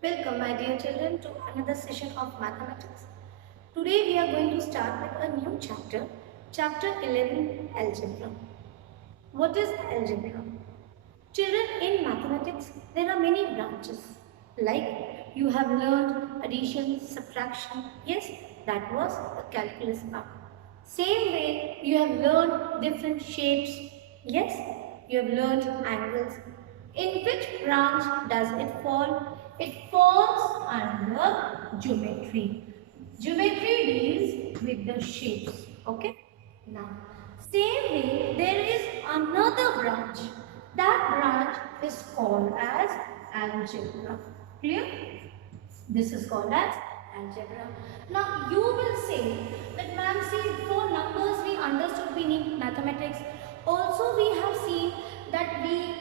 Welcome, my dear children, to another session of mathematics. Today we are going to start with a new chapter, chapter 11, algebra. What is algebra? Children, in mathematics, there are many branches. Like you have learned addition, subtraction. Yes, that was the calculus part. Same way, you have learned different shapes. Yes, you have learned angles. In which branch does it fall? It falls under geometry. Geometry deals with the shapes. Okay? Now, same way, there is another branch. That branch is called as algebra. Clear? This is called as algebra. Now, you will say that, ma'am, see, for numbers we understood we need mathematics. Also, we have seen that we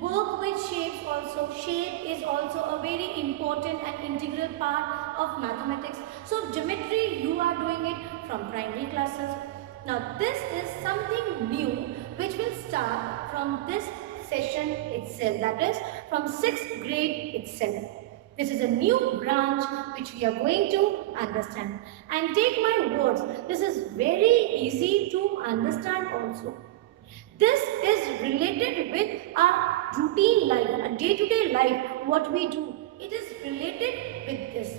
work with shapes also. Shape is also a very important and integral part of mathematics. So, geometry, you are doing it from primary classes. Now, this is something new which will start from this session itself, that is from 6th grade itself. This is a new branch which we are going to understand. And take my words, this is very easy to understand also. This is related with our routine life, our day-to-day life, what we do. It is related with this.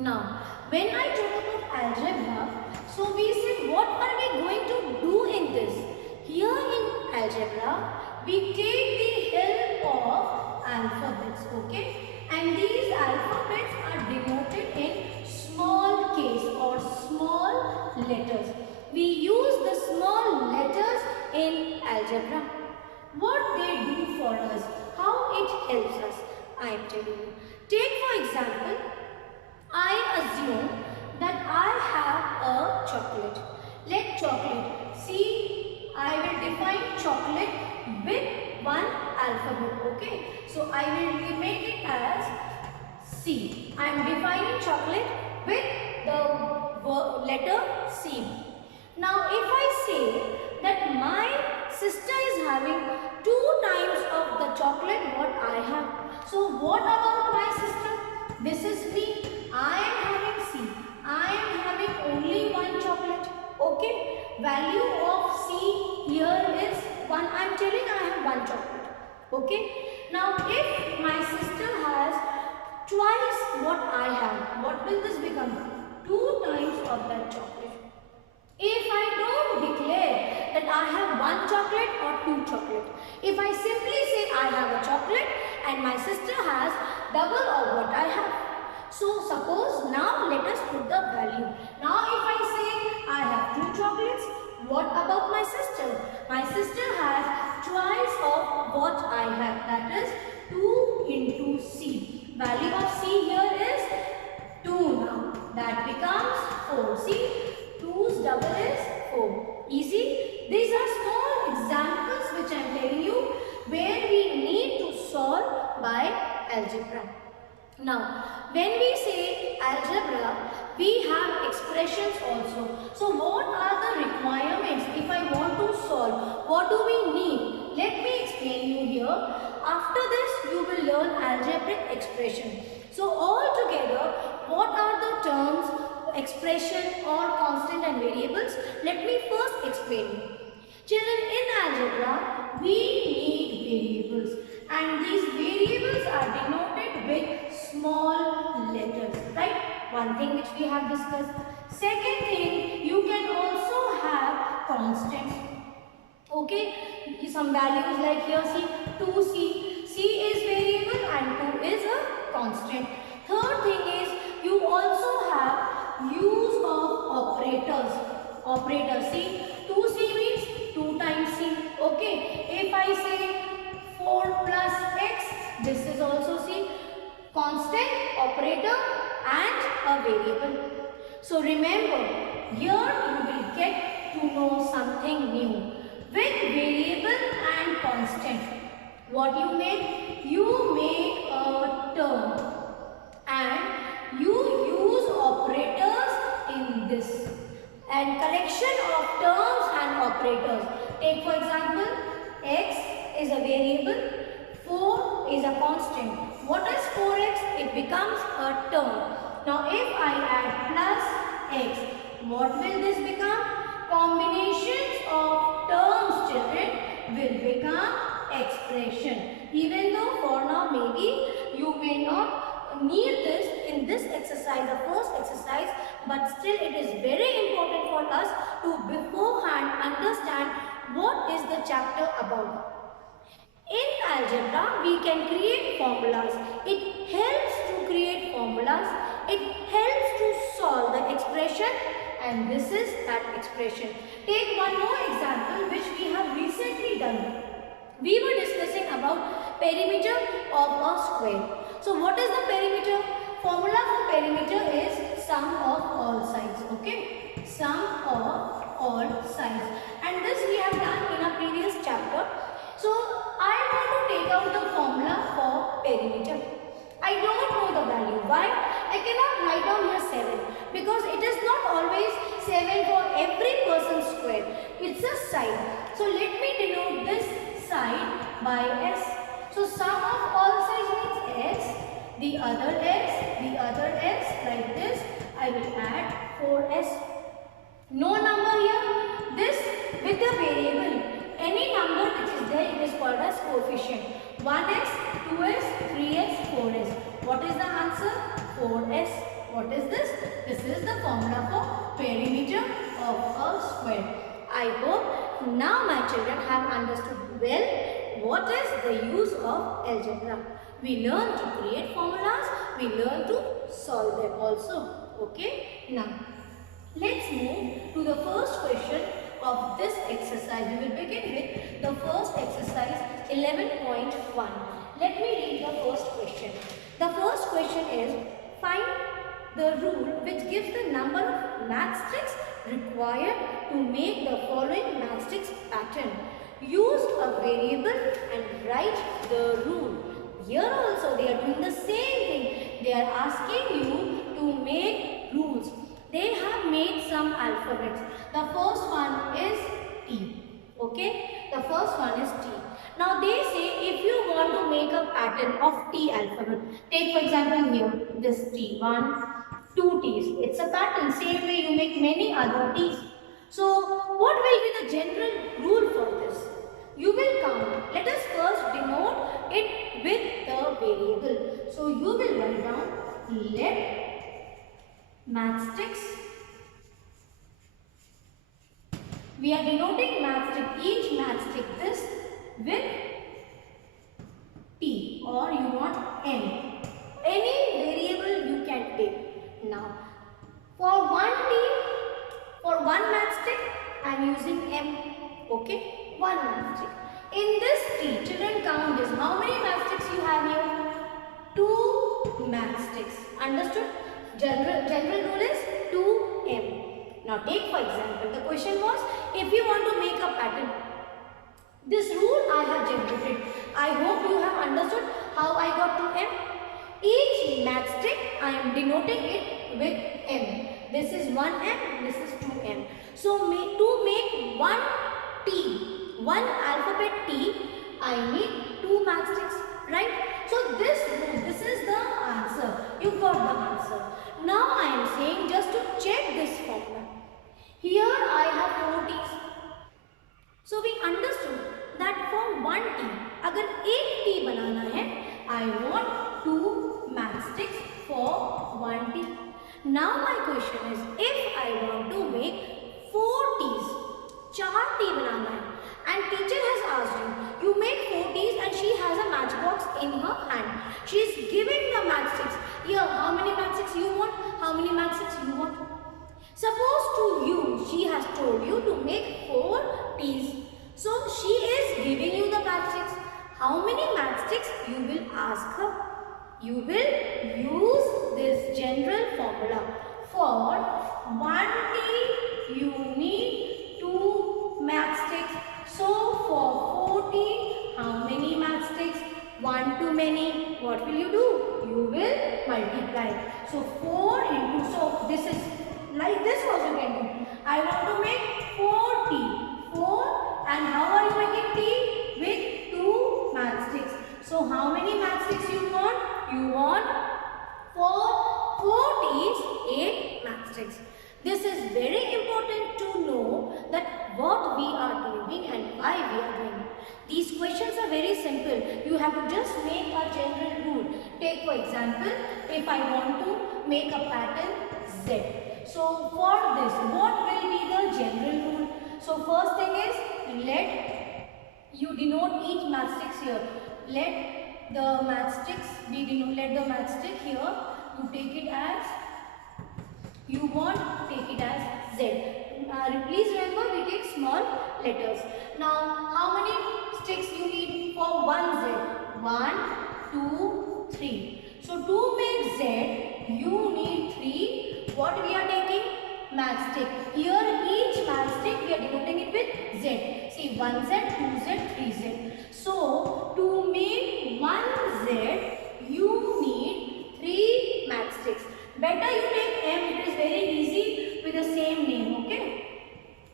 Now, when I talk about algebra, so we said what are we going to do in this? Here in algebra, we take the help of alphabets, okay? And these alphabets are denoted in small case or small letters. We use the small letters in algebra. What they do for us, how it helps us, I am telling you. Take for example, I assume that I have a chocolate. Let chocolate. See, I will define chocolate with one alphabet. Okay. So I will make it as C. I am defining chocolate with the letter C. Now if I say that my sister is having 2 times of the chocolate what I have. So what about my sister? This is me. I am having C. I am having only one chocolate. Okay. Value of C here is 1. I am telling I have one chocolate. Okay. Now if my sister has twice what I have, what will this become? 2 times of that chocolate. If I don't declare that I have one chocolate or 2 chocolate, if I simply say I have a chocolate and my sister has double of what I have. So suppose now let us put the value. Now if I say I have 2 chocolates, what about my sister? My sister has twice of what I have, that is 2 into C. Value of C here is 2 now. That becomes 4. See, 2's double is 4. Easy. These are small examples which I am telling you where we need to solve by algebra. Now, when we say algebra, we have expressions also. So, what are the requirements if I want to solve? What do we need? Let me explain you here. After this, you will learn algebraic expression. So, all together, what are the terms, expression or constant and variables? Let me first explain. Children, in algebra, we need variables and these variables are denoted with small letters, right? One thing which we have discussed. Second thing, you can also have constants. Okay, some values like here see 2C. C is variable and 2 is a constant. Third thing is you also have use of operators. Operators, see 2C means 2 times C. Okay, if I say 4 plus X, this is also C. Constant, operator and a variable. So remember, here you will get to know something new. With variable and constant, what you make? You make a term and you use operators in this. And collection of terms and operators. Take for example, X is a variable, 4 is a constant. What is 4x? It becomes a term. Now if I add plus x, what will this become? Combinations of terms, children, will become expression. Even though for now maybe you may not need this in this exercise, the first exercise, but still it is very important for us to beforehand understand what is the chapter about. In algebra, we can create formulas. It helps to create formulas. It helps to solve the expression, and this is that expression. Take one more example which we have recently done. We were discussing about perimeter of a square. So what is the perimeter? Formula for perimeter is sum of all sides. Okay? Sum of all sides. And this we have done in a previous chapter. So I want to take out the formula for perimeter. I don't know the value. Why? I cannot write down here 7 because it is not always 7 for every person's square. It's a side. So let me denote this side by S. So sum of all sides means S, the other S, like this. I will add 4S. No number here. This with the variable. Any number which is there, it is called as coefficient. 1s, 2s, 3s, 4s. What is the answer? 4s. What is this? This is the formula for perimeter of a square. I hope now my children have understood well what is the use of algebra. We learn to create formulas, we learn to solve them also. Okay? Now, let's move to the first question of this exercise. We will begin with the first exercise 11.1. Let me read the first question. The first question is, find the rule which gives the number of matchsticks required to make the following matchsticks pattern. Use a variable and write the rule. Here also they are doing the same thing. They are asking you to make rules. They have made some alphabets. The first one is T. Okay? The first one is T. Now they say if you want to make a pattern of T alphabet, take for example here, this T, 1, 2 T's. It's a pattern. Same way you make many other T's. So what will be the general rule for this? You will count. Let us first denote it with the variable. So you will write down let matchsticks. We are denoting matchstick, each matchstick this with T, or you want M. Any variable you can take. Now, for one T, for one matchstick, I am using M. Okay, one matchstick. In this T, children count this. How many matchsticks you have here? 2 matchsticks. Understood? General rule is 2M. Now take for example, the question was, if you want to make a pattern, this rule I have generated. I hope you have understood how I got to M. Each matchstick I am denoting it with M. This is 1M, this is 2M. So to make one T, one alphabet T, I need 2 matchsticks, right? So this is the answer. You got the answer. Now I am saying just to check this formula. Here I have 4 T's. So we understood that for one T, अगर एक T बनाना है, I want 2 matchsticks for one T. Now my question is, if I want to make 4 T's, 4 T बनाना है, and teacher has asked you, you make 4 T's and she has a matchbox in her hand. She is giving the matchsticks. Here, how many matchsticks you want? How many matchsticks you want? Suppose to you, she has told you to make 4 T's. So she is giving you the matchsticks. How many matchsticks you will ask her? You will use this general formula. For 1 T, you need 2 matchsticks. So for 4 T, how many matchsticks? 1 too many. What will you do? You will multiply. So 4 into, so this is like this also you can do. I want to make 4 T. 4, and how are you making T? With 2 matchsticks. So how many matchsticks you want? You want These questions are very simple. You have to just make a general rule. Take for example, if I want to make a pattern Z. So for this, what will be the general rule? So first thing is, let you denote each matchsticks here. Let the matchsticks be denoted. Let the matchstick here, you take it as, you want take it as Z. Please remember we take small letters. Now how many sticks you need for one Z? 1, 2, 3. So to make Z you need 3. What we are taking? Matchstick. Here each matchstick we are denoting it with Z. See 1Z, 2Z, 3Z. So to make 1Z you need 3 matchsticks. Better you take M, it is very easy with the same name, okay?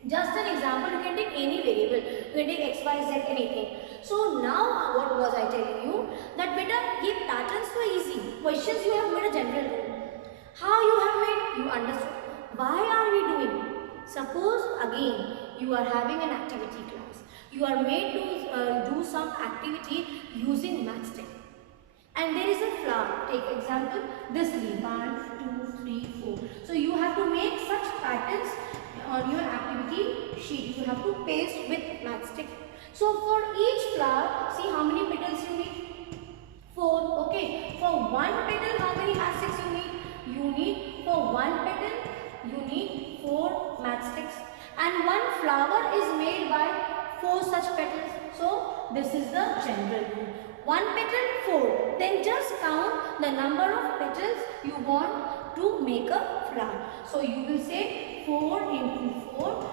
Just an example, you can take any variable. You can take X, Y, Z, anything. So now what was I telling you? That better, these patterns were easy. Questions you have made a general rule. How you have made? You understood. Why are we doing? Suppose again, you are having an activity class. You are made to do some activity using matchstick. And there is a flower. Take example, this leaf. 1, 2, 3, 4. So you have to make such patterns on your activity sheet. You have to paste with matchstick. So for each flower, see how many petals you need? 4. Okay. For one petal, how many matchsticks you need? You need, for one petal, you need 4 matchsticks. And one flower is made by 4 such petals. So this is the general rule. One petal, 4. Then just count the number of petals you want to make a flower. So you will say 4 into 4,